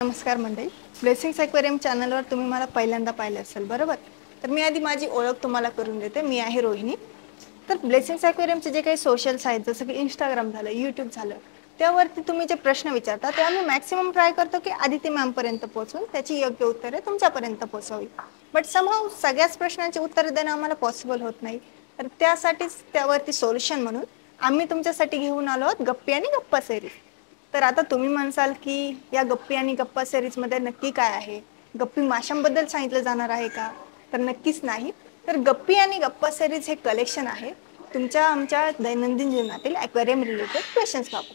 नमस्कार मंडळी. Blessings aquarium चॅनलवर तुम्ही मला पहिल्यांदा पाहिले असेल, बरोबर? तर मी आधी माझी ओळख तुम्हाला करून देते. मी आहे रोहिणी. तर ब्लेसिंग्स एक्वेरियमचे जे काही सोशल्स आहेत, जसं की इंस्टाग्राम झालं, यूट्यूब झालं, त्यावरती तुम्ही जे प्रश्न विचारता ते आम्ही मॅक्सिमम ट्राय करतो की आदिती मॅमपर्यंत पोहोचून त्याची योग्य उत्तरे तुमच्यापर्यंत पोहोचवावी. बट समहाऊ सगळ्याच प्रश्नांची उत्तरे देणं आम्हाला पॉसिबल होत नाही. तर त्यासाठीच त्यावरती सोल्युशन म्हणून आम्ही तुमच्यासाठी घेऊन आलो आहोत गप्पी आणि गप्पा सिरीज. तर आता तुम्ही म्हणसाल की या गप्पी आणि गप्पा सिरीज मध्ये नक्की काय आहे? गप्पी माशांबद्दल सांगितलं जाणार आहे का? तर नक्कीच नाही. तर गप्पी आणि गप्पा सिरीज हे कलेक्शन आहे तुमच्या आमच्या दैनंदिन जीवनातील ॲक्वेरियम रिलेटेड क्वेश्चन्स बाबत.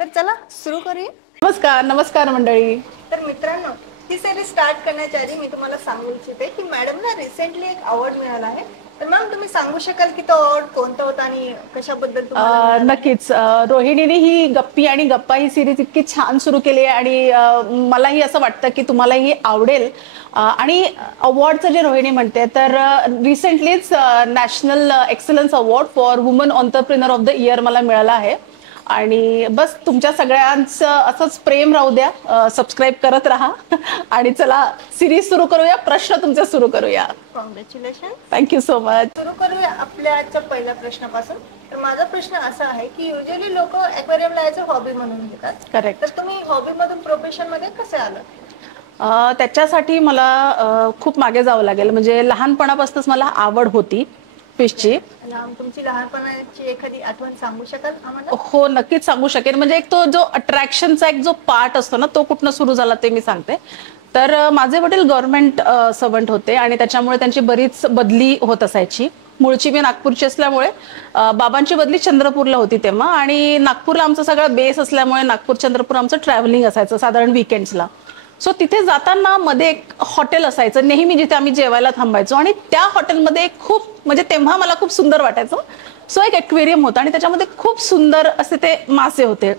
तर चला सुरू करूया. नमस्कार नमस्कार मंडळी. तर मित्रांनो, ही सिरीज स्टार्ट करण्याच्या आधी मी तुम्हाला सांगू इच्छिते की मॅडमला रिसेंटली एक अवॉर्ड मिळाला आहे. तर मॅम तुम्ही सांगू शकाल की तो अवॉर्ड कोणता होता आणि कशाबद्दल तुम्हाला? नक्कीच. रोहिणीने ही गप्पी आणि गप्पा ही सिरीज इतकी छान सुरू केली आहे आणि मलाही असं वाटतं की तुम्हालाही आवडेल. आणि अवॉर्डचं जे रोहिणी म्हणते तर रिसेंटलीच national excellence award for women entrepreneur of the year मला मिळाला आहे. आणि बस तुमच्या सगळ्यांचं असंच प्रेम राहू द्या, सबस्क्राईब करत राहा आणि चला सिरीज सुरू करूया. प्रश्न तुमचे सुरू करूया. कॉंग्रॅच्युलेशन. Thank you so much. सुरू करूया आपल्या आजच्या पहिल्या प्रश्नापासून. तर माझा प्रश्न असा आहे की युजली लोक ॲक्वेरियमला ॲज अ हॉबी म्हणून घेतात. करेक्ट. तर तुम्ही हॉबीमधून प्रोफेशनमध्ये कसे आलात? त्याच्यासाठी मला खूप मागे जावं लागेल. म्हणजे लहानपणापासूनच मला आवड होती फिशची. तुमची लहानपणाची एखादी आठवण सांगू शकाल आम्हाला? हो, नक्कीच सांगू शकेन. म्हणजे एक तो जो अट्रॅक्शनचा एक जो पार्ट असतो ना, तो कुठनं सुरू झाला ते मी सांगते. तर माझे वडील गव्हर्नमेंट सर्वंट होते आणि त्याच्यामुळे त्यांची बरीच बदली होत असायची. मूळची मी नागपूरची असल्यामुळे बाबांची बदली चंद्रपूरला होती तेव्हा, आणि नागपूरला आमचा सगळा बेस असल्यामुळे नागपूर चंद्रपूर आमचं ट्रॅव्हलिंग असायचं साधारण विकेंड्सला. सो तिथे जाताना मध्ये एक हॉटेल असायचं नेहमी, जिथे आम्ही जेवायला थांबायचो. आणि त्या हॉटेलमध्ये खूप, म्हणजे तेव्हा मला खूप सुंदर वाटायचं. सो एक ॲक्वेरियम होता आणि त्याच्यामध्ये खूप सुंदर असे ते मासे होते.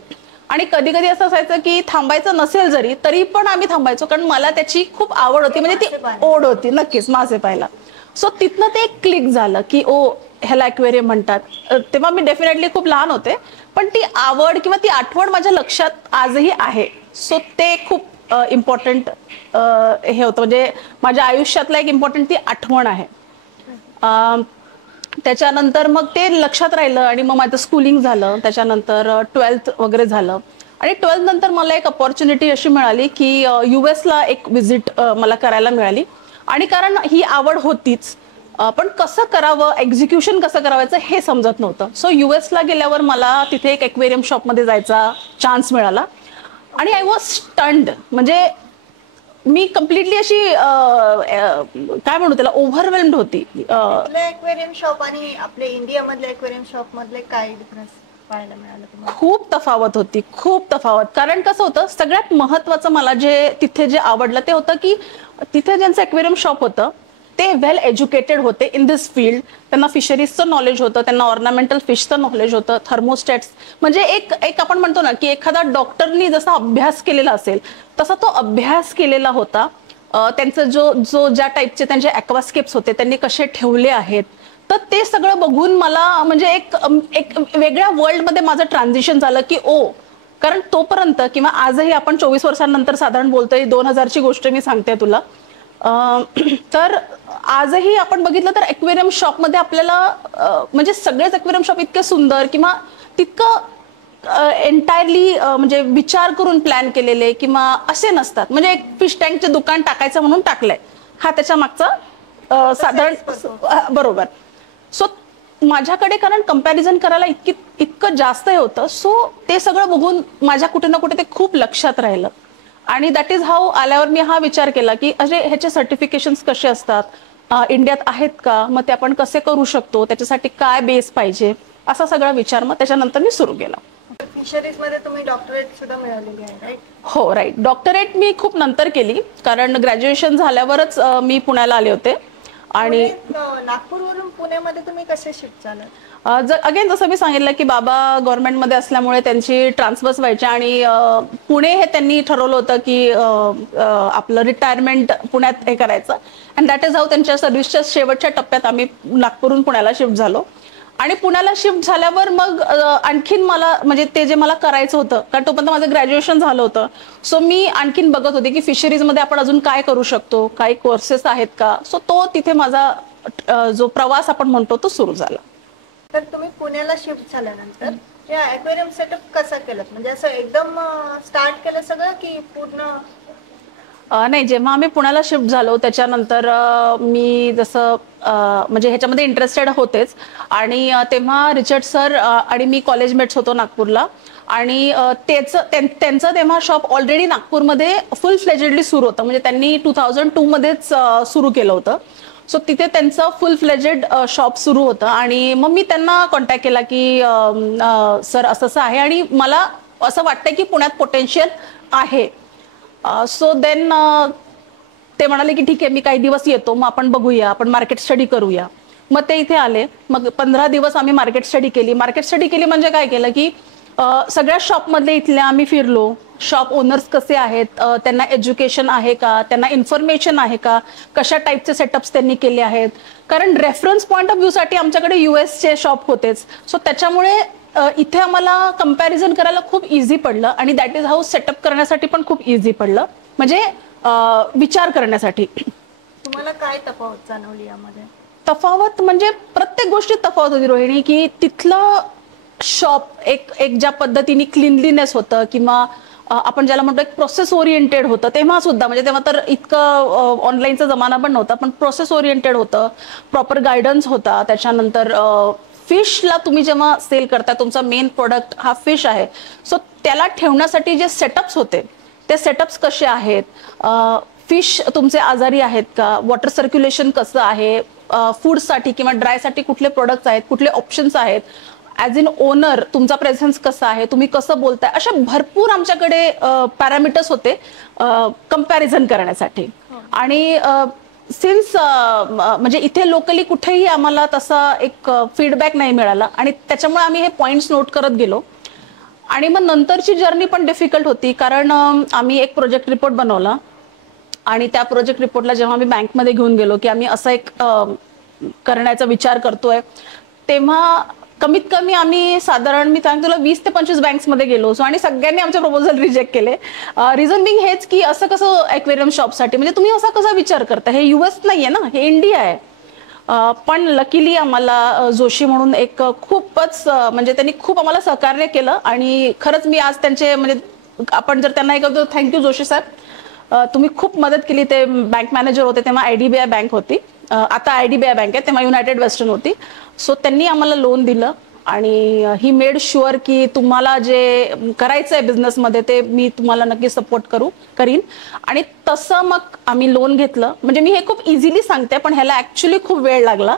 आणि कधी कधी असं असायचं की थांबायचं नसेल जरी तरी पण आम्ही थांबायचो, कारण मला त्याची खूप आवड होती, म्हणजे ती ओढ होती नक्कीच मासे पाहायला. सो तिथनं ते एक क्लिक झालं की ओ, ह्याला ॲक्वेरियम म्हणतात. तेव्हा मी डेफिनेटली खूप लहान होते, पण ती आवड किंवा ती आठवण माझ्या लक्षात आजही आहे. सो ते खूप इम्पॉर्टंट हे होतं, म्हणजे माझ्या आयुष्यातला एक इम्पॉर्टंट ती आठवण आहे. त्याच्यानंतर मग ते लक्षात राहिलं आणि मग माझं स्कूलिंग झालं. त्याच्यानंतर 12th वगैरे झालं. आणि 12th नंतर मला एक अपॉर्च्युनिटी अशी मिळाली की US ला एक व्हिजिट मला करायला मिळाली. आणि कारण ही आवड होतीच, पण कसं करावं, एक्झिक्युशन कसं करावायचं हे समजत नव्हतं. सो US ला गेल्यावर मला तिथे एक ॲक्वेरियम शॉपमध्ये जायचा चान्स मिळाला आणि आय वॉज स्टंड. म्हणजे मी कम्प्लिटली अशी काय म्हणू त्याला, ओव्हरवेल्म्ड होती. ॲक्वेरियम शॉप आणि आपले इंडियामधले ॲक्वेरियम शॉप मधले काय डिफरन्स पाहायला मिळालं तुम्हाला? खूप तफावत होती, खूप तफावत. कारण कसं होतं, सगळ्यात महत्वाचं मला जे तिथे जे आवडलं ते होतं की तिथे ज्यांचं ॲक्वेरियम शॉप होतं ते वेल एज्युकेटेड होते इन दिस फील्ड. त्यांना फिशरीजचं नॉलेज होतं, त्यांना ऑर्नामेंटल फिशचं नॉलेज होतं, थर्मोस्टॅट्स. म्हणजे एक आपण म्हणतो ना की एखादा डॉक्टरनी जसा अभ्यास केलेला असेल तसा तो अभ्यास केलेला होता. त्यांचं जो ज्या टाईपचे त्यांचे ॲक्वास्केप्स होते त्यांनी कसे ठेवले आहेत, तर ते सगळं बघून मला म्हणजे एक वेगळ्या वर्ल्डमध्ये माझं ट्रान्झिशन झालं की ओ. कारण तोपर्यंत किंवा आजही आपण 24 वर्षांनंतर साधारण बोलतोय, 2000ची गोष्ट मी सांगते तुला. तर आजही आपण बघितलं तर ॲक्वेरियम शॉपमध्ये आपल्याला म्हणजे सगळेच ॲक्वेरियम शॉप इतके सुंदर किंवा तितकं एंटायरली म्हणजे विचार करून प्लॅन केलेले किंवा असे नसतात. म्हणजे एक फिश टँकचे दुकान टाकायचं म्हणून टाकलंय, हा त्याच्या मागचा साधारण बरोबर. सो माझ्याकडे कारण कंपॅरिझन करायला इतकं जास्त होतं. सो ते सगळं बघून माझ्या कुठे ना कुठे ते खूप लक्षात राहिलं. आणि दॅट इज हाऊ आल्यावर मी हा विचार केला की असे ह्याचे सर्टिफिकेशन्स कसे असतात, इंडियात आहेत का, मग ते आपण कसे करू शकतो, त्याच्यासाठी काय बेस पाहिजे, असा सगळा विचार मग त्याच्यानंतर मी सुरू केला. फिशरीज मध्ये तुम्ही डॉक्टरेट सुद्धा मिळवलेली आहे, राईट? हो, राईट. डॉक्टरेट मी खूप नंतर केली, कारण ग्रॅज्युएशन झाल्यावरच मी पुण्याला आले होते. आणि नागपूरवरून पुण्यामध्ये तुम्ही कसे शिफ्ट झालात? अगेन जसं मी सांगितलं की बाबा गव्हर्नमेंटमध्ये असल्यामुळे त्यांची ट्रान्सफर्स व्हायच्या आणि पुणे हे त्यांनी ठरवलं होतं की आपलं रिटायरमेंट पुण्यात हे करायचं. अँड दॅट इज हाऊ त्यांच्या सर्व्हिसच्या शेवटच्या टप्प्यात आम्ही नागपूरहून पुण्याला शिफ्ट झालो. आणि पुण्याला शिफ्ट झाल्यावर मग आणखीन मला म्हणजे ते जे मला करायचं होतं, कारण तोपर्यंत माझं ग्रॅज्युएशन झालं होतं. सो मी आणखीन बघत होते की फिशरीजमध्ये आपण अजून काय करू शकतो, काही कोर्सेस आहेत का. सो तो तिथे माझा जो प्रवास आपण म्हणतो तो सुरू झाला. तर तुम्ही पुण्याला शिफ्ट झाल्यानंतर या ॲक्वेरियम सेटअप कसा केलं, म्हणजे असं एकदम स्टार्ट केलं सगळं की पूर्ण? नाही, जेव्हा आम्ही पुण्याला शिफ्ट झालो त्याच्यानंतर मी जसं म्हणजे ह्याच्यामध्ये इंटरेस्टेड होतेच. आणि तेव्हा रिचर्ड सर आणि मी कॉलेजमेट्स होतो नागपूरला. आणि त्यांचं तेव्हा शॉप ऑलरेडी नागपूरमध्ये फुल फ्लेजेडली सुरू होतं, म्हणजे त्यांनी 2002 मध्येच सुरू केलं होतं. सो तिथे त्यांचं फुल फ्लेजेड शॉप सुरू होतं. आणि मग मी त्यांना कॉन्टॅक्ट केला की सर असं असं आहे आणि मला असं वाटतंय की पुण्यात पोटेन्शियल आहे. सो देन ते म्हणाले की ठीक आहे, मी काही दिवस येतो, मग आपण बघूया, आपण मार्केट स्टडी करूया. मग ते इथे आले. मग 15 दिवस आम्ही मार्केट स्टडी केली. मार्केट स्टडी केली म्हणजे काय केलं की सगळ्या शॉपमधले इथल्या आम्ही फिरलो. शॉप ओनर्स कसे आहेत, त्यांना एज्युकेशन आहे का, त्यांना इन्फॉर्मेशन आहे का, कशा टाईपचे सेटअप्स त्यांनी केले आहेत. कारण रेफरन्स पॉईंट ऑफ व्ह्यूसाठी आमच्याकडे यूएसचे शॉप होतेच. सो त्याच्यामुळे इथे आम्हाला कंपॅरिझन करायला खूप इझी पडलं आणि दॅट इज हाऊ सेटअप करण्यासाठी पण खूप इझी पडलं, म्हणजे विचार करण्यासाठी. तुम्हाला काय तफावत जाणवली यामध्ये? तफावत म्हणजे प्रत्येक गोष्टीत तफावत होती रोहिणी, की तिथलं शॉप एक ज्या पद्धतीने क्लिनलीनेस होतं किंवा आपण ज्याला म्हणतो एक प्रोसेस ओरिएंटेड होतं. तेव्हा सुद्धा म्हणजे तेव्हा तर इतकं ऑनलाईनचा जमाना पण नव्हता, पण प्रोसेस ओरिएंटेड होतं, प्रॉपर गायडन्स होता. त्याच्यानंतर फिशला तुम्ही जेव्हा सेल करता, तुमचा मेन प्रोडक्ट हा फिश आहे, सो त्याला ठेवण्यासाठी जे सेटअप्स होते ते सेटअप्स कसे आहेत, फिश तुमचे आजारी आहेत का, वॉटर सर्क्युलेशन कसं आहे, फूडसाठी किंवा ड्रायसाठी कुठले प्रोडक्ट्स आहेत, कुठले ऑप्शन्स आहेत, ॲज इन ओनर तुमचा प्रेझेन्स कसा आहे, तुम्ही कसं बोलताय, अशा भरपूर आमच्याकडे पॅरामीटर्स होते कंपॅरिझन करण्यासाठी. आणि सिन्स म्हणजे इथे लोकली कुठेही आम्हाला तसा एक फीडबॅक नाही मिळाला आणि त्याच्यामुळे आम्ही हे पॉइंट्स नोट करत गेलो. आणि मग नंतरची जर्नी पण डिफिकल्ट होती, कारण आम्ही एक प्रोजेक्ट रिपोर्ट बनवला आणि त्या प्रोजेक्ट रिपोर्टला जेव्हा आम्ही बँकमध्ये घेऊन गेलो की आम्ही असं एक करण्याचा विचार करतोय, तेव्हा कमीत कमी आम्ही साधारण मी सांगतो तुला 20 ते 25 बँक्समध्ये गेलो. आणि सगळ्यांनी आमचे प्रपोजल रिजेक्ट केले. रिझन बिंग हेच की असं कसं ॲक्वेरियम शॉपसाठी, म्हणजे तुम्ही असा कसा विचार करता, हे US नाहीये ना, हे इंडिया आहे. पण लकीली आम्हाला जोशी म्हणून एक खूपच म्हणजे त्यांनी खूप आम्हाला सहकार्य केलं आणि खरंच मी आज त्यांचे म्हणजे आपण जर त्यांना एक थँक्यू जोशी सर, तुम्ही खूप मदत केली. ते बँक मॅनेजर होते तेव्हा, IDBI बँक होती, आता IDBI बँक आहे, तेव्हा युनायटेड वेस्टर्न होती. सो त्यांनी आम्हाला लोन दिलं आणि ही मेड शुअर की तुम्हाला जे करायचं आहे बिझनेसमध्ये ते मी तुम्हाला नक्की सपोर्ट करीन. आणि तसं मग आम्ही लोन घेतलं. म्हणजे मी हे खूप इझिली सांगते, पण ह्याला ऍक्च्युली खूप वेळ लागला.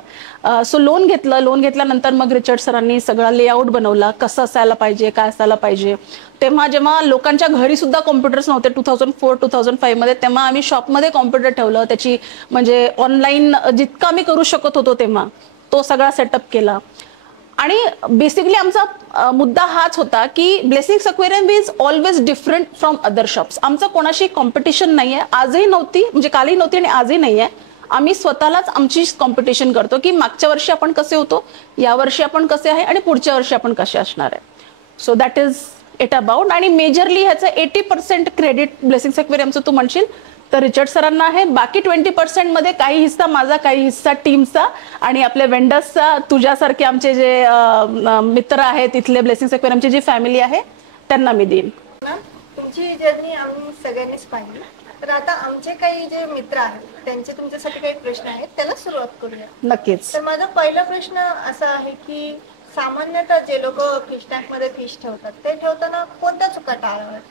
सो लोन घेतल्यानंतर मग रिचर्ड सरांनी सगळा लेआउट बनवला, कसं असायला पाहिजे, काय असायला पाहिजे. तेव्हा जेव्हा लोकांच्या घरी सुद्धा कॉम्प्युटर्स नव्हते 2004-2005 मध्ये, तेव्हा आम्ही शॉपमध्ये कॉम्प्युटर ठेवलं. त्याची म्हणजे ऑनलाईन जितका आम्ही करू शकत होतो तेव्हा तो सगळा सेटअप केला. आणि बेसिकली आमचा मुद्दा हाच होता की blessings aquarium is always different from other shops. आमचं कोणाशी कॉम्पिटिशन नाहीये, आजही नव्हती, म्हणजे कालही नव्हती आणि आजही नाहीये. आम्ही स्वतःलाच आमची कॉम्पिटिशन करतो की मागच्या वर्षी आपण कसे होतो, या वर्षी आपण कसे आहे आणि पुढच्या वर्षी आपण कसे असणार आहे. So that is it about. आणि मेजरली ह्याचं 80% क्रेडिट ब्लेसिंग्स अक्वेरियमचं तू म्हणशील तर रिचर्ड सरांना आहे. बाकी 20% मध्ये काही हिस्सा माझा, काही हिस्सा टीमचा आणि आपल्या वेंडर्सचा, तुझ्यासारखे आमचे जे मित्र आहेत इथले ब्लेसिंग्स अक्वेरियमची जी फॅमिली आहे त्यांना मी देईन. तुमची जर्नी आम्ही सगळ्यांनीच पाहिली. तर आता आमचे काही जे मित्र आहेत त्यांचे तुमच्यासाठी काही प्रश्न आहेत, त्याला सुरुवात करूया. नक्कीच. तर माझा पहिला प्रश्न असा आहे की सामान्यतः जे लोक फिश टँक मध्ये फिश ठेवतात ते ठेवताना कोणत्या चुका टाळाव्यात?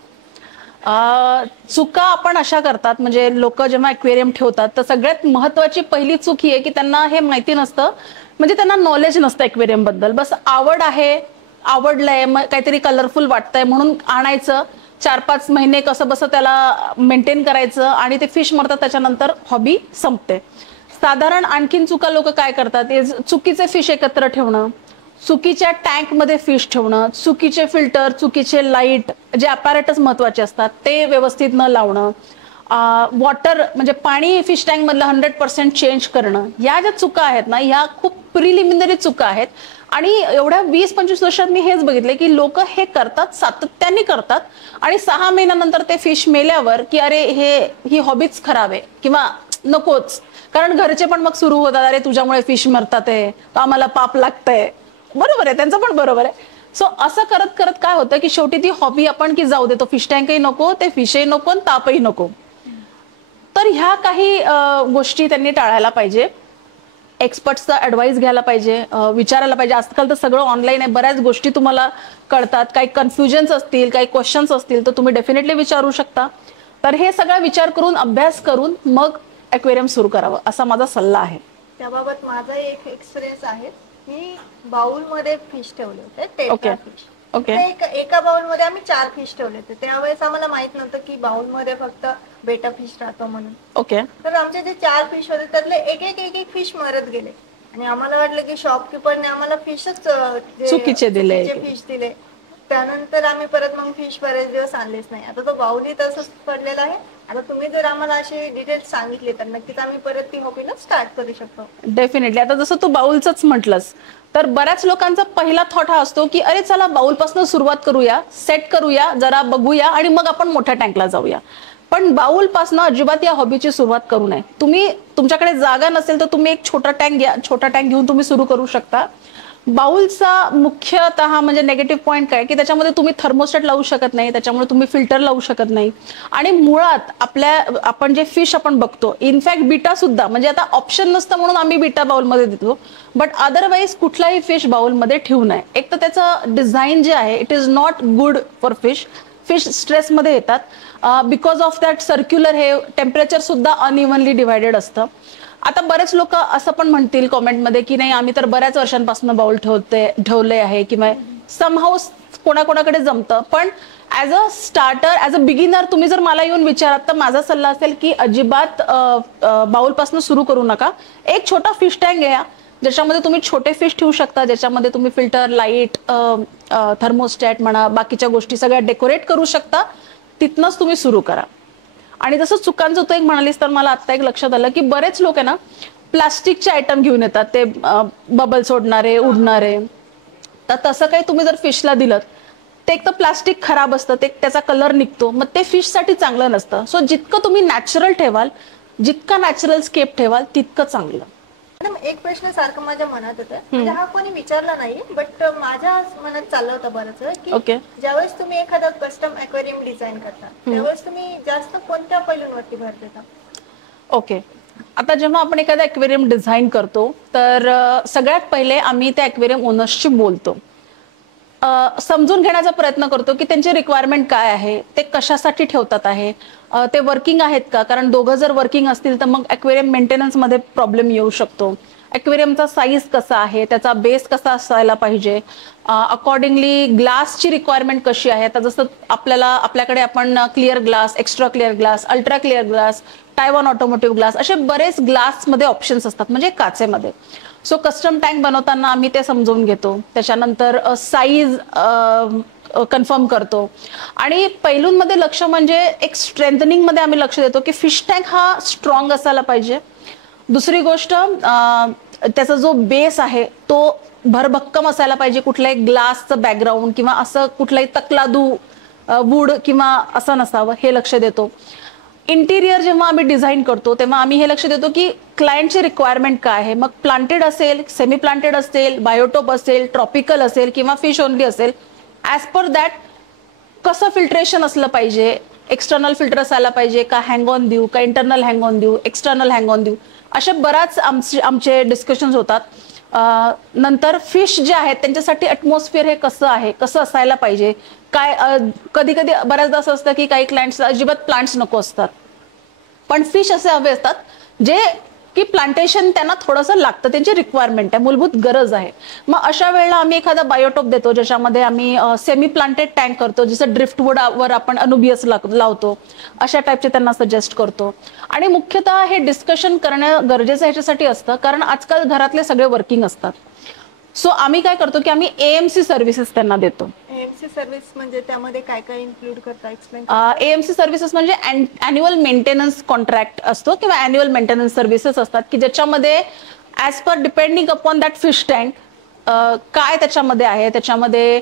चुका आपण अशा करतात, म्हणजे लोक जेव्हा ॲक्वेरियम ठेवतात तर सगळ्यात महत्वाची पहिली चूक ही आहे की त्यांना हे माहिती नसतं, म्हणजे त्यांना नॉलेज नसतं ॲक्वेरियम बद्दल. बस आवड आहे, आवडलंय, काहीतरी कलरफुल वाटतंय म्हणून आणायचं, 4-5 महिने कसं बसं त्याला मेंटेन करायचं आणि ते फिश मरतात, त्याच्यानंतर हॉबी संपते. साधारण आणखीन चुका लोक काय करतात, चुकीचे फिश एकत्र ठेवणं, चुकीच्या टँकमध्ये फिश ठेवणं, चुकीचे फिल्टर, चुकीचे लाईट, जे अपॅरेटस महत्वाचे असतात ते व्यवस्थित न लावणं, वॉटर म्हणजे पाणी फिश टँक मधलं 100% चेंज करणं, या ज्या चुका आहेत ना, ह्या खूप प्रिलिमिनरी चुका आहेत. आणि एवढ्या 20-25 वर्षात मी हेच बघितले की लोक हे करतात, सातत्याने करतात, आणि 6 महिन्यानंतर ते फिश मेल्यावर की अरे ही हॉबीच खराब आहे किंवा नकोच. कारण घरचे पण मग सुरू होतात, अरे तुझ्यामुळे फिश मरतात आहे, तर आम्हाला पाप लागतंय. बरोबर आहे, त्यांचं पण बरोबर आहे. सो असं करत करत काय होतं की शेवटी ती हॉबी आपण की जाऊ देतो, फिश टँकही नको, ते फिशही नको, तापही नको. तर ह्या काही गोष्टी त्यांनी टाळायला पाहिजे. एक्सपर्ट्सचा ऍडवाइस घ्यायला पाहिजे, विचारायला पाहिजे. आजकाल तर सगळं ऑनलाईन आहे, बऱ्याच गोष्टी तुम्हाला कळतात. काही कन्फ्युजन्स असतील, काही क्वेश्चन्स असतील तर तुम्ही डेफिनेटली विचारू शकता. तर हे सगळा विचार करून, अभ्यास करून मग ॲक्वेरियम सुरू करावं, असा माझा सल्ला आहे. त्याबाबत माझा एक एक्सपिरियन्स आहे. मी बाउलमध्ये फिश ठेवले होते, ओके टेट्रा फिश. ओके एका बाउलमध्ये आम्ही 4 फिश ठेवले होते. त्यावेळेस आम्हाला माहित नव्हतं की बाउलमध्ये फक्त बेटा फिश राहतो म्हणून. ओके. तर आमचे जे 4 फिश होते त्यातले एक एक फिश मरत गेले आणि आम्हाला वाटलं की शॉपकीपरने आम्हाला फिशच चुकीचे दिले. फिश दिले. त्यानंतर आम्ही परत मग फिश बरेच दिवस आणलेच नाही. आता तो बाउलही तसंच पडलेला आहे. आता तुम्ही जर आम्हाला असे डिटेल्स सांगितले तर नक्कीच आम्ही परत ती हॉबीला स्टार्ट करू शकतो. डेफिनेटली. आता जसं तू बाउलचंच म्हटलंस, तर बऱ्याच लोकांचा पहिला थॉट हा असतो की अरे चला बाउलपासून सुरुवात करूया, सेट करूया, जरा बघूया आणि मग आपण मोठ्या टँकला जाऊया. पण बाउलपासून अजिबात या हॉबीची सुरुवात करू नये. तुम्ही, तुमच्याकडे जागा नसेल तर तुम्ही एक छोटा टँक घ्या, छोटा टँक घेऊन तुम्ही सुरू करू शकता. बाउलचा मुख्यतः म्हणजे नेगेटिव्ह पॉईंट काय की त्याच्यामध्ये तुम्ही थर्मोस्टॅट लावू शकत नाही, त्याच्यामुळे तुम्ही फिल्टर लावू शकत नाही. आणि मुळात आपण जे फिश आपण बघतो, इनफॅक्ट बीटा सुद्धा, म्हणजे आता ऑप्शन नसतं म्हणून आम्ही बीटा बाउलमध्ये देतो, बट अदरवाईज कुठलाही फिश बाउलमध्ये ठेवू नये. एक तर त्याचं डिझाईन जे आहे it is not good for fish. Fish स्ट्रेसमध्ये येतात बिकॉज ऑफ दॅट सर्क्युलर हे टेम्परेचर सुद्धा अनइव्हनली डिवायडेड असतं. आता बरेच लोक असं पण म्हणतील कॉमेंटमध्ये की नाही आम्ही तर बऱ्याच वर्षांपासून बाउल ठेवले आहे किंवा समहाऊ कोणाकोणाकडे जमतं. पण as a starter, as a beginner तुम्ही जर मला येऊन विचारात तर माझा सल्ला असेल की अजिबात बाउलपासून सुरू करू नका. एक छोटा फिश टँक घ्या ज्याच्यामध्ये तुम्ही छोटे फिश ठेवू शकता, ज्याच्यामध्ये तुम्ही फिल्टर, लाईट, थर्मोस्टॅट म्हणा, बाकीच्या गोष्टी सगळ्या डेकोरेट करू शकता. तिथनंच तुम्ही सुरू करा. आणि जसं चुकांचं तू एक म्हणालीस तर मला आता एक लक्षात आलं की बरेच लोक आहे ना प्लास्टिकचे आयटम घेऊन येतात, ते बबल सोडणारे, उडणारे. तर तसं काही तुम्ही जर फिशला दिलं ते एक तर प्लास्टिक खराब असतं, ते त्याचा कलर निघतो, मग ते फिशसाठी चांगलं नसतं. सो जितकं तुम्ही नॅचरल ठेवाल, जितका नॅचरल स्केप ठेवाल तितकं चांगलं. मॅडम एक प्रश्न सारखं माझ्या मनात होतं, म्हणजे हा कोणी विचारला नाही बट माझ्या मनात चाललं होतं बरंच की ज्यावेळेस तुम्ही एखादा कस्टम ॲक्वेरियम डिझाईन करता त्यावेळेस तुम्ही जास्त कोणत्या पैलूंवरती भर देता? ओके. आता जेव्हा आपण एखादा ॲक्वेरियम डिझाईन करतो तर सगळ्यात पहिले आम्ही त्या ॲक्वेरियम ओनर्सशी बोलतो, समजून घेण्याचा प्रयत्न करतो की त्यांची रिक्वायरमेंट काय आहे, ते कशासाठी ठेवतात आहे, ते वर्किंग आहेत का. कारण दोघं जर वर्किंग असतील तर मग ॲक्वेरियम मेंटेनन्समध्ये प्रॉब्लेम येऊ शकतो. ॲक्वेरियमचा साईज कसा आहे, त्याचा बेस कसा असायला पाहिजे, अकॉर्डिंगली ग्लासची रिक्वायरमेंट कशी आहे. आता जसं आपल्याकडे आपण clear glass, extra clear glass, ultra clear glass, Taiwan automotive glass, असे बरेच ग्लासमध्ये ऑप्शन्स असतात, म्हणजे काचेमध्ये. सो कस्टम टँक बनवताना आम्ही ते समजून घेतो. त्याच्यानंतर साईज कन्फर्म करतो. आणि पैलूंमध्ये लक्ष म्हणजे एक स्ट्रेंथनिंगमध्ये आम्ही लक्ष देतो की फिश टँक हा स्ट्रॉंग असायला पाहिजे. दुसरी गोष्ट त्याचा जो बेस आहे तो भरभक्कम असायला पाहिजे, कुठल्याही ग्लासचं बॅकग्राऊंड किंवा असं कुठलाही तकलादू वूड किंवा असं नसावं, हे लक्ष देतो. इंटिरियर जेव्हा आम्ही डिझाईन करतो तेव्हा आम्ही हे लक्ष देतो की क्लायंटची रिक्वायरमेंट काय आहे. मग प्लांटेड असेल, सेमी प्लांटेड असेल, बायोटोप असेल, ट्रॉपिकल असेल किंवा फिश ओनली असेल, ॲज पर दॅट कसं फिल्ट्रेशन असलं पाहिजे, एक्सटर्नल फिल्टर असायला पाहिजे का, हँग ऑन देऊ का, इंटरनल हँग ऑन देऊ, एक्सटर्नल हँग ऑन देऊ, असे बराच आमचे डिस्कशन्स होतात. नंतर फिश जे आहेत त्यांच्यासाठी ॲटमॉस्फिअर हे कसं आहे, कसं असायला पाहिजे, काय. कधी कधी बऱ्याचदा असं असतं की काही क्लायंट्स अजिबात प्लांट्स नको असतात, पण फिश असे हवे असतात जे की प्लांटेशन त्यांना थोडंसं लागतं, त्यांची रिक्वायरमेंट आहे, मूलभूत गरज आहे. मग अशा वेळेला आम्ही एखादा बायोटोप देतो ज्याच्यामध्ये आम्ही सेमी प्लांटेड टँक करतो, जसं ड्रिफ्टवूडवर आपण अनुबियस लावतो, अशा टाईपचे त्यांना सजेस्ट करतो. आणि मुख्यतः हे डिस्कशन करणं गरजेचं ह्याच्यासाठी असतं कारण आजकाल घरातले सगळे वर्किंग असतात. सो आम्ही काय करतो की आम्ही AMC सर्व्हिसेस त्यांना देतो. AMC सर्व्हिस म्हणजे त्यामध्ये काय काय इन्क्लूड करता, एक्सप्लेन? AMC सर्व्हिसेस म्हणजे अॅन्युअल मेंटेनन्स कॉन्ट्रॅक्ट असतो किंवा अॅन्युअल मेंटेनन्स सर्व्हिसेस असतात की ज्याच्यामध्ये as per depending upon that fish tank काय त्याच्यामध्ये आहे, त्याच्यामध्ये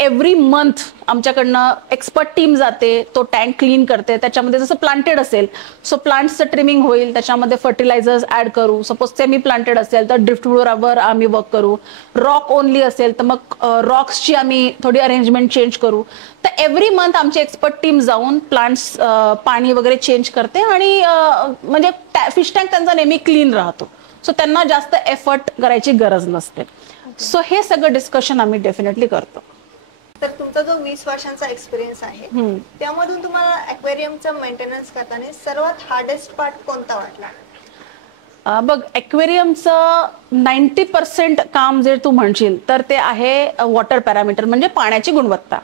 एव्हरी मंथ आमच्याकडनं एक्सपर्ट टीम जाते, तो टँक क्लीन करते. त्याच्यामध्ये जसं प्लांटेड असेल सो प्लांट्सचं ट्रिमिंग होईल, त्याच्यामध्ये फर्टिलायझर्स ॲड करू. सपोज सेमी प्लांटेड असेल तर ड्रिफ्टवूडवर आम्ही वर्क करू. रॉक ओनली असेल तर मग रॉक्सची आम्ही थोडी अरेंजमेंट चेंज करू. तर एव्हरी मंथ आमची एक्सपर्ट टीम जाऊन प्लांट्स पाणी वगैरे चेंज करते आणि म्हणजे फिश टँक त्यांचा नेहमी क्लीन राहतो. सो त्यांना जास्त एफर्ट करायची गरज नसते. सो हे सगळं डिस्कशन आम्ही डेफिनेटली करतो. तर तुमचा जो 20 वर्षांचा एक्सपिरियन्स आहे त्यामधून तुम्हाला ॲक्वेरियमचं मेंटेनन्स करताना सर्वात हार्डेस्ट पार्ट कोणता वाटला? बघ, ॲक्वेरियमचं 90% काम जे तू म्हणशील तर ते आहे वॉटर पॅरामीटर म्हणजे पाण्याची गुणवत्ता.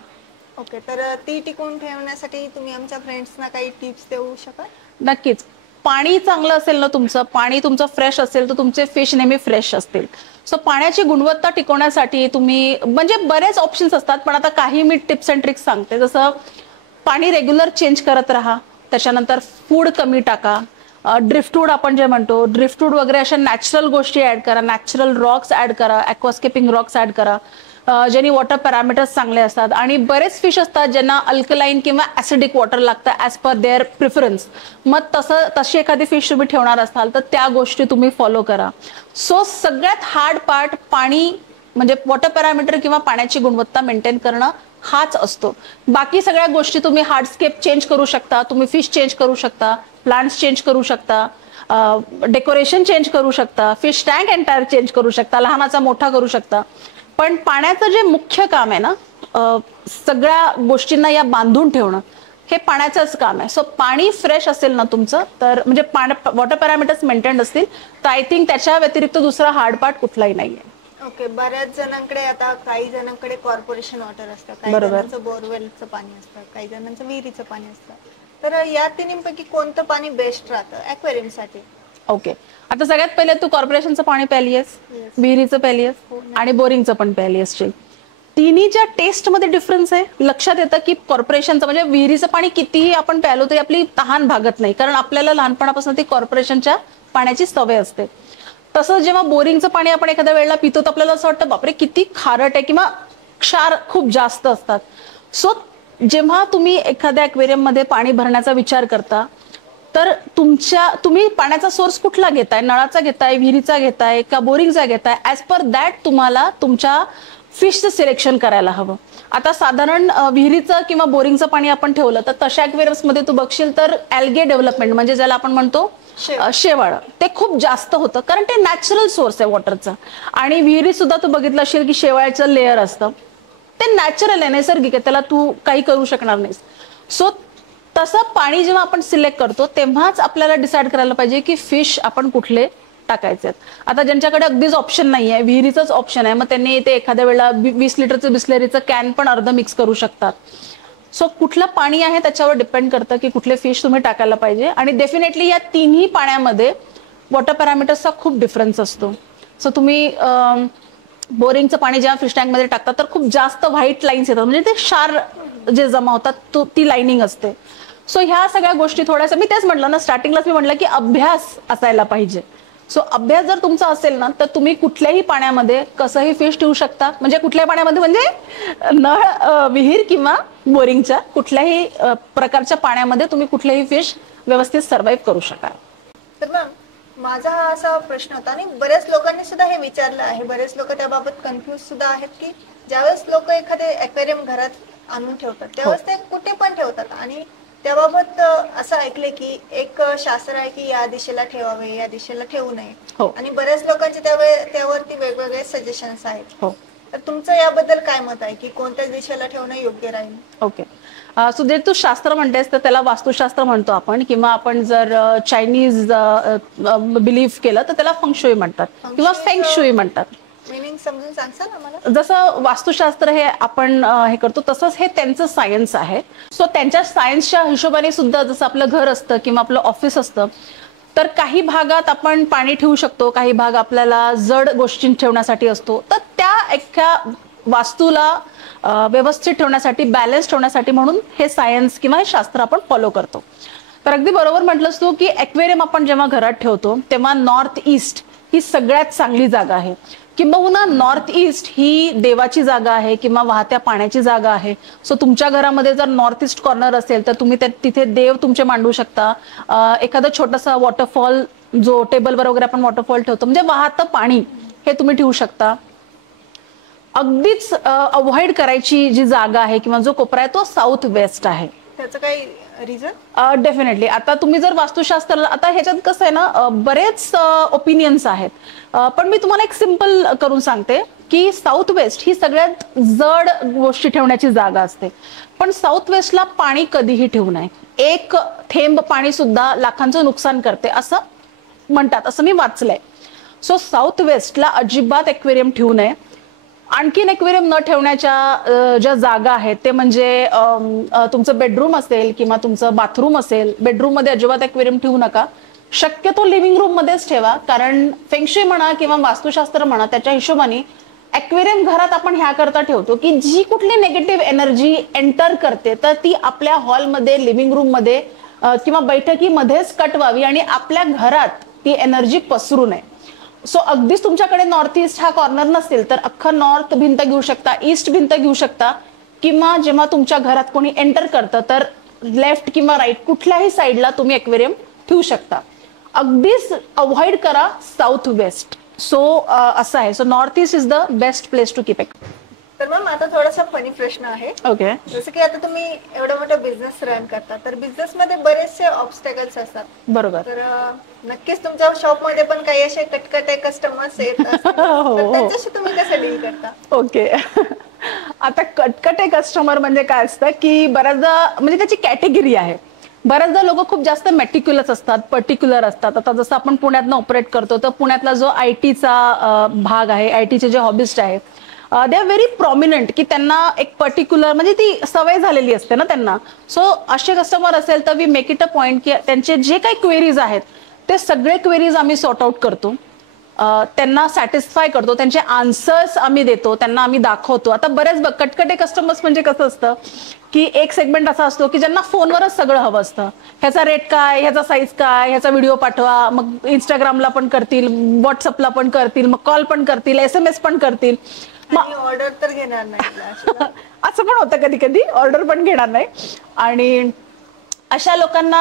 ओके, तर ती टिकवून ठेवण्यासाठी तुम्ही आमच्या फ्रेंड्सना काही टिप्स देऊ शकाल? नक्कीच. पाणी चांगलं असेल ना तुमचं, पाणी तुमचं फ्रेश असेल तर तुमचे फिश नेहमी फ्रेश असतील. सो पाण्याची गुणवत्ता टिकवण्यासाठी तुम्ही म्हणजे बरेच ऑप्शन्स असतात, पण आता काही मी टिप्स अँड ट्रिक्स सांगते. जसं पाणी रेग्युलर चेंज करत राहा, त्याच्यानंतर फूड कमी टाका, ड्रिफ्टवूड आपण जे म्हणतो ड्रिफ्टवूड वगैरे अशा नॅचरल गोष्टी ॲड करा, नॅचरल रॉक्स ॲड करा, ॲक्वास्केपिंग रॉक्स ॲड करा ज्यांनी वॉटर पॅरामीटर्स चांगले असतात. आणि बरेच फिश असतात ज्यांना अल्कलाईन किंवा ॲसिडिक वॉटर लागतं ॲज पर देअर प्रिफरन्स. मग तशी एखादी फिश तुम्ही ठेवणार असाल तर त्या गोष्टी तुम्ही फॉलो करा. सो सगळ्यात हार्ड पार्ट पाणी म्हणजे वॉटर पॅरामीटर किंवा पाण्याची गुणवत्ता मेंटेन करणं हाच असतो. बाकी सगळ्या गोष्टी तुम्ही हार्डस्केप चेंज करू शकता, तुम्ही फिश चेंज करू शकता, प्लांट्स चेंज करू शकता, डेकोरेशन चेंज करू शकता, फिश टँक एंटायर चेंज करू शकता, लहानाचा मोठा करू शकता. पण पाण्याचं जे मुख्य काम आहे ना, सगळ्या गोष्टींना या बांधून ठेवणं हे पाण्याचंच काम आहे. सो पाणी फ्रेश असेल ना तुमचं तर म्हणजे वॉटर पॅरामीटर्स मेंटेन असतील तर आय थिंक त्याच्या व्यतिरिक्त दुसरा हार्ड पार्ट कुठलाही नाहीये. ओके, बऱ्याच जणांकडे आता काही जणांकडे कॉर्पोरेशन वॉटर असतं, काही जणांचं बोरवेलचं पाणी असतं, काही जणांचं विहिरीचं पाणी असतं. तर या तिन्हीपैकी कोणतं पाणी बेस्ट राहतं ॲक्वेरियमसाठी? ओके, आता सगळ्यात पहिले तू कॉर्पोरेशनचं पाणी प्यालीयस, विहिरीचं प्यालीयस आणि बोरिंगचं पण प्यालीयस. तिन्हीच्या टेस्टमध्ये डिफरन्स आहे. लक्षात येतं की कॉर्पोरेशनचं म्हणजे विहिरीचं पाणी कितीही आपण प्यालो तरी आपली तहान भागत नाही, कारण आपल्याला लहानपणापासून ती कॉर्पोरेशनच्या पाण्याची सवय असते. तसंच जेव्हा बोरिंगचं पाणी आपण एखाद्या वेळेला पितो तर आपल्याला असं वाटतं बापरे किती खारट आहे किंवा क्षार खूप जास्त असतात. सो जेव्हा तुम्ही एखाद्या ॲक्वेरियम मध्ये पाणी भरण्याचा विचार करता तर तुम्ही पाण्याचा सोर्स कुठला घेताय, नळाचा घेताय, विहिरीचा घेताय का बोरिंगचा घेताय, ॲज पर दॅट तुम्हाला तुमच्या फिशचं सिलेक्शन करायला हवं. आता साधारण विहिरीचं किंवा बोरिंगचं पाणी आपण ठेवलं तर तशा ॲक्वेरियम्समध्ये तू बघशील तर ॲल्गे डेव्हलपमेंट म्हणजे ज्याला आपण म्हणतो शेवाळ ते खूप जास्त होतं, कारण ते नॅचरल सोर्स आहे वॉटरचा. आणि विहिरीत सुद्धा तू बघितलं असेल की शेवाळचं लेअर असतं, ते नॅचरल आहे, नैसर्गिक आहे, त्याला तू काही करू शकणार नाहीस. सो तसं पाणी जेव्हा आपण सिलेक्ट करतो तेव्हाच आपल्याला डिसाईड करायला पाहिजे की फिश आपण कुठले टाकायचे आहेत. आता ज्यांच्याकडे अगदीच ऑप्शन नाही आहे, विहिरीचंच ऑप्शन आहे, मग त्यांनी ते एखाद्या वेळेला 20 लिटरचं बिस्लरीचं कॅन पण अर्ध मिक्स करू शकतात. सो कुठलं पाणी आहे त्याच्यावर डिपेंड करतं की कुठले फिश तुम्ही टाकायला पाहिजे. आणि डेफिनेटली या तिन्ही पाण्यामध्ये वॉटर पॅरामीटर्सचा खूप डिफरन्स असतो. सो तुम्ही बोरिंगचं पाणी जेव्हा फिश टँकमध्ये टाकतात तर खूप जास्त व्हाईट लाईन्स येतात, म्हणजे ते क्षार जे जमा होतात ती लाईनिंग असते. सो ह्या सगळ्या गोष्टी थोड्याशा मी तेच म्हटलं ना, स्टार्टिंगलाच मी म्हटलं की अभ्यास असायला पाहिजे. सो अभ्यास जर तुमचा असेल ना तर तुम्ही कुठल्याही पाण्यामध्ये कसंही फिश ठेवू शकता. म्हणजे कुठल्याही पाण्यामध्ये म्हणजे नळ, विहीर किंवा बोरिंगच्या कुठल्याही प्रकारच्या पाण्यामध्ये तुम्ही कुठलेही फिश व्यवस्थित सर्व्हाइव्ह करू शकाल. तर मॅम माझा हा असा प्रश्न होता आणि बऱ्याच लोकांनी सुद्धा हे विचारलं आहे, बरेच लोक त्याबाबत कन्फ्युज सुद्धा आहेत की ज्यावेळेस लोक एखादे ॲक्वेरियम घरात आणून ठेवतात त्यावेळेस ते कुठे पण ठेवतात आणि त्याबाबत असं ऐकले की एक शास्त्र आहे की या दिशेला ठेवावे, या दिशेला ठेवू नये. आणि बऱ्याच लोकांचे त्यावरती वेगवेगळे सजेशन्स आहेत. तर तुमचं याबद्दल काय मत आहे की कोणत्या दिशेला ठेवणं योग्य राहील? ओके, सो जे तू शास्त्र म्हणतेस तर त्याला वास्तुशास्त्र म्हणतो आपण, किंवा आपण जर चायनीज बिलीव्ह केलं तर त्याला फेंगशुई म्हणतात किंवा फेंगशुई म्हणतात. मीनिंग समजून सांगसाल आम्हाला? जसं वास्तुशास्त्र हे आपण हे करतो तसंच हे त्यांचं सायन्स आहे. सो त्यांच्या सायन्सच्या हिशोबाने सुद्धा जसं आपलं घर असतं किंवा आपलं ऑफिस असतं तर काही भागात आपण पाणी ठेवू शकतो, काही भाग आपल्याला जड गोष्टी ठेवण्यासाठी असतो, तर त्या एका वास्तूला व्यवस्थित ठेवण्यासाठी, बॅलन्स ठेवण्यासाठी म्हणून हे सायन्स किंवा हे शास्त्र आपण फॉलो करतो. तर अगदी बरोबर म्हटलंस तू की एक्वेरियम आपण जेव्हा घरात ठेवतो तेव्हा नॉर्थ ईस्ट ही सगळ्यात चांगली जागा आहे. किंबहुना नॉर्थ ईस्ट ही देवाची जागा आहे किंवा वाहत्या पाण्याची जागा आहे. सो तुमच्या घरामध्ये जर नॉर्थ ईस्ट कॉर्नर असेल तर तुम्ही तिथे देव तुमचे मांडू शकता. एखादा छोटासा वॉटरफॉल, जो टेबलवर वगैरे आपण वॉटरफॉल ठेवतो, म्हणजे वाहतं पाणी हे तुम्ही ठेवू शकता. अगदीच अवॉइड करायची जी जागा आहे किंवा जो कोपरा आहे तो साऊथ वेस्ट आहे. त्याचं काही रिझन? डेफिनेटली. आता तुम्ही जर वास्तुशास्त्र, आता ह्याच्यात कसं आहे ना, बरेच ओपिनियन्स आहेत, पण मी तुम्हाला एक सिंपल करून सांगते की साऊथ वेस्ट ही सगळ्यात जड गोष्टी ठेवण्याची जागा असते. पण साऊथ वेस्टला पाणी कधीही ठेवू नये. एक थेंब पाणी सुद्धा लाखांचं नुकसान करते असं म्हणतात, असं मी वाचलंय. सो साऊथ वेस्टला अजिबात एक्वेरियम ठेवू नये. आणखीन एक्वेरियम न ठेवण्याच्या ज्या जागा आहेत ते म्हणजे तुमचं बेडरूम असेल किंवा तुमचं बाथरूम असेल. बेडरूम मध्ये अजिबात एक्वेरियम ठेवू नका. शक्यतो लिव्हिंग रूम मध्येच ठेवा, कारण फेंगशुई म्हणा किंवा वास्तुशास्त्र म्हणा त्याच्या हिशोबाने एक्वेरियम घरात आपण ह्या करता ठेवतो की जी कुठली निगेटिव्ह एनर्जी एंटर करते तर ती आपल्या हॉलमध्ये, लिव्हिंग रूम मध्ये किंवा बैठकीमध्येच कट व्हावी आणि आपल्या घरात ती एनर्जी पसरू नये. सो अगदीच तुमच्याकडे नॉर्थ ईस्ट हा कॉर्नर नसेल तर अख्खा नॉर्थ भिंत घेऊ शकता, ईस्ट भिंत घेऊ शकता, किंवा जेव्हा तुमच्या घरात कोणी एंटर करतं तर लेफ्ट किंवा राईट कुठल्याही साईडला तुम्ही एक्वेरियम ठेवू शकता. अगदीच अवॉइड करा साऊथ वेस्ट. सो असं आहे. So north east is the best place to keep it. तर मॅम आता थोडासा फनी प्रश्न आहे. ओके. जसं की आता तुम्ही एवढा मोठा बिझनेस रन करता, तर बिझनेस मध्ये बरेचसे ऑब्स्टॅकल्स असतात. बरोबर. तर नक्कीच तुमच्या शॉप मध्ये पण काही असे कटकटे कस्टमर्स येत असतील, तर त्यांच्याशी तुम्ही कसं डील करता? ओके. आता कटकटे कस्टमर म्हणजे काय असतं की बऱ्याचदा म्हणजे त्याची कॅटेगरी आहे. बऱ्याचदा लोक खूप जास्त मेटिक्युलस असतात, पर्टिक्युलर असतात. आता जसं आपण पुण्यातनं ऑपरेट करतो तर पुण्यातला जो आयटीचा भाग आहे, आयटीचे जे हॉबिस्ट आहेत, दे आर व्हेरी प्रॉमिनंट की त्यांना एक पर्टिक्युलर म्हणजे ती सवय झालेली असते ना त्यांना. सो असे कस्टमर असेल तर we make it a point की त्यांचे जे काही क्वेरीज आहेत ते सगळे क्वेरीज आम्ही सॉर्ट आउट करतो, त्यांना सॅटिस्फाय करतो, त्यांचे आन्सर्स आम्ही देतो, त्यांना आम्ही दाखवतो. आता बरेच कटकटे कस्टमर्स म्हणजे कसं असतं की एक सेगमेंट असा असतो की ज्यांना फोनवरच सगळं हवं असतं. ह्याचा रेट काय, ह्याचा साईज काय, ह्याचा व्हिडिओ पाठवा, मग इंस्टाग्रामला पण करतील, व्हॉट्सअपला पण करतील, मग कॉल पण करतील, SMS पण करतील. ऑर्डर तर घेणार नाही. असं पण होतं कधी कधी, ऑर्डर पण घेणार नाही. आणि अशा लोकांना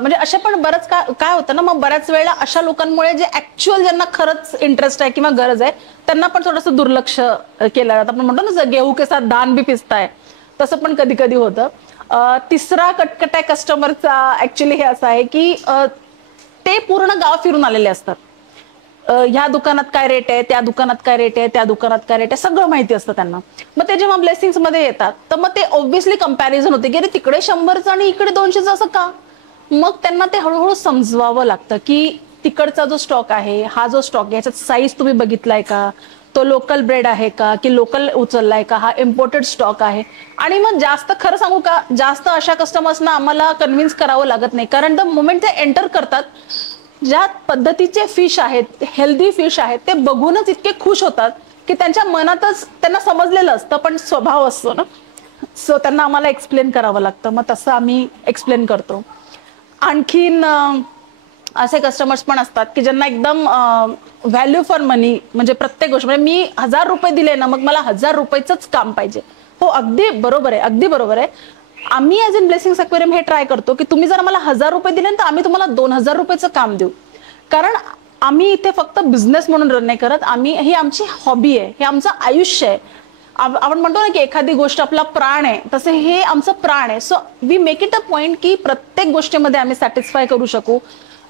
म्हणजे अशा पण बरंच काय होतं ना, मग बऱ्याच वेळेला अशा लोकांमुळे जे ऍक्च्युअल ज्यांना खरंच इंटरेस्ट आहे किंवा गरज आहे त्यांना पण थोडंसं दुर्लक्ष केलं जातं. आपण म्हणतो ना गेहू के साथ धान भी पिसताय, तसं पण कधी कधी होतं. तिसरा कटकटा कस्टमरचा ऍक्च्युअली हे असं आहे की ते पूर्ण गाव फिरून आलेले असतात. ह्या दुकानात काय रेट आहे, त्या दुकानात काय रेट आहे, त्या दुकानात काय रेट आहे, सगळं माहिती असतं त्यांना. मग ते जेव्हा ब्लेसिंग्स मध्ये येतात तर मग ते ऑब्व्हियसली कंपॅरिझन होते की अरे तिकडे 100चं आणि इकडे 200चं असं का. मग त्यांना ते हळूहळू समजवावं लागतं की तिकडचा जो स्टॉक आहे, हा जो स्टॉक आहे याच्यात साईज तुम्ही बघितलाय का, तो लोकल ब्रेड आहे का की लोकल उचललाय का, हा इम्पोर्टेड स्टॉक आहे. आणि मग जास्त खरं सांगू का, जास्त अशा कस्टमर्सना आम्हाला कन्व्हिन्स करावं लागत नाही, कारण द मोमेंट ते एंटर करतात ज्या पद्धतीचे फिश आहेत, हेल्दी फिश आहेत, ते बघूनच इतके खुश होतात की त्यांच्या मनातच त्यांना समजलेलं असतं, पण स्वभाव असतो ना, सो त्यांना आम्हाला एक्सप्लेन करावं लागतं. मग तसं आम्ही एक्सप्लेन करतो. आणखीन असे कस्टमर्स पण असतात की ज्यांना एकदम व्हॅल्यू फॉर मनी, म्हणजे प्रत्येक गोष्ट, म्हणजे मी 1000 रुपये दिले ना मग मला 1000 रुपयेच काम पाहिजे. हो, अगदी बरोबर आहे, अगदी बरोबर आहे. आम्ही ॲज इन ब्लेसिंग्स एक्वेरियम हे ट्राय करतो की तुम्ही जर आम्हाला 1000 रुपये दिले तर आम्ही तुम्हाला 2000 रुपयाचं काम देऊ. कारण आम्ही इथे फक्त बिझनेस म्हणून रन नाही करत, आम्ही ही आमची हॉबी आहे, हे आमचं आयुष्य आहे. आपण म्हणतो ना की एखादी गोष्ट आपला प्राण आहे, तसे हे आमचं प्राण आहे. So we make it a point की प्रत्येक गोष्टीमध्ये आम्ही सॅटिस्फाय करू शकू.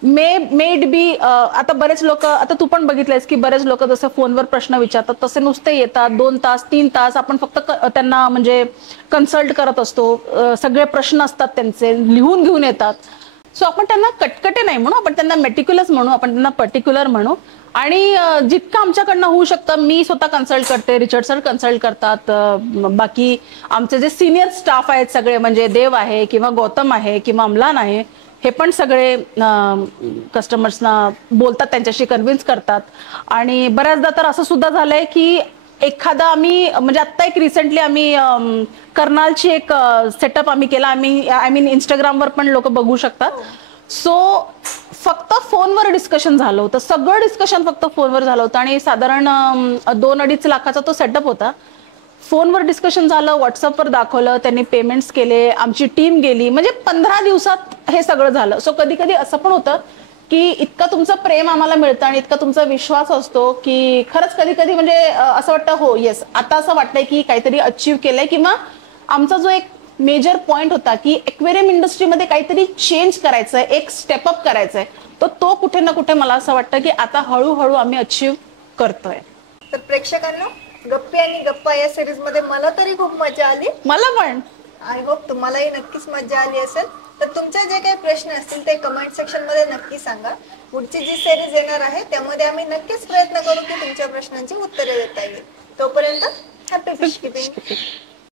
मेड बी आता बरेच लोक, आता तू पण बघितलंयस की बरेच लोक जसं फोनवर प्रश्न विचारतात तसे नुसते येतात, 2 तास 3 तास आपण फक्त त्यांना म्हणजे कन्सल्ट करत असतो. सगळे प्रश्न असतात त्यांचे, लिहून घेऊन येतात. सो आपण त्यांना कटकटे नाही म्हणू, आपण त्यांना मेटिक्युलस म्हणू, आपण त्यांना पर्टिक्युलर म्हणू. आणि जितकं आमच्याकडनं होऊ शकतं, मी स्वतः कन्सल्ट करते, रिचर्ड सर कन्सल्ट करतात, बाकी आमचे जे सिनियर स्टाफ आहेत सगळे, म्हणजे देव आहे किंवा गौतम आहे किंवा अमलान आहे, हे पण सगळे कस्टमर्सना बोलतात, त्यांच्याशी कन्व्हिन्स करतात. आणि बऱ्याचदा तर असं सुद्धा झालंय की एखादा आम्ही म्हणजे आता एक रिसेंटली आम्ही कर्नालची एक सेटअप आम्ही केला, आय मीन इंस्टाग्रामवर पण लोक बघू शकतात. हो. सो फक्त फोनवर डिस्कशन झालं होतं, सगळं डिस्कशन फक्त फोनवर झालं होतं आणि साधारण 2-2.5 लाखाचा तो सेटअप होता. फोनवर डिस्कशन झालं, व्हॉट्सअपवर दाखवलं, त्यांनी पेमेंट्स केले, आमची टीम गेली, म्हणजे 15 दिवसात हे सगळं झालं. सो कधी कधी असं पण होतं की इतकं तुमचं प्रेम आम्हाला मिळतं आणि इतका तुमचा विश्वास असतो की खरंच कधी कधी म्हणजे असं वाटतं हो येस, आता असं वाटतंय की काहीतरी अचीव्ह केलंय, किंवा आमचा जो एक मेजर पॉइंट होता की एक्वेरियम इंडस्ट्रीमध्ये काहीतरी चेंज करायचंय, एक स्टेपअप करायचंय, तो कुठे ना कुठे मला असं वाटतं की आता हळूहळू आम्ही अचीव्ह करतोय. तर प्रेक्षकांनो, गप्पी आणि गप्पा या सिरीज मध्ये मला तरी खूप मजा आली. मला पण. आय होप तुम्हालाही नक्कीच मजा आली असेल. तर तुमचे जे काही प्रश्न असतील ते कमेंट सेक्शन मध्ये नक्की सांगा. पुढची जी सिरीज येणार आहे त्यामध्ये आम्ही नक्कीच प्रयत्न करू की तुमच्या प्रश्नांची उत्तरे देता येईल. तोपर्यंत हॅपी फिश कीपिंग.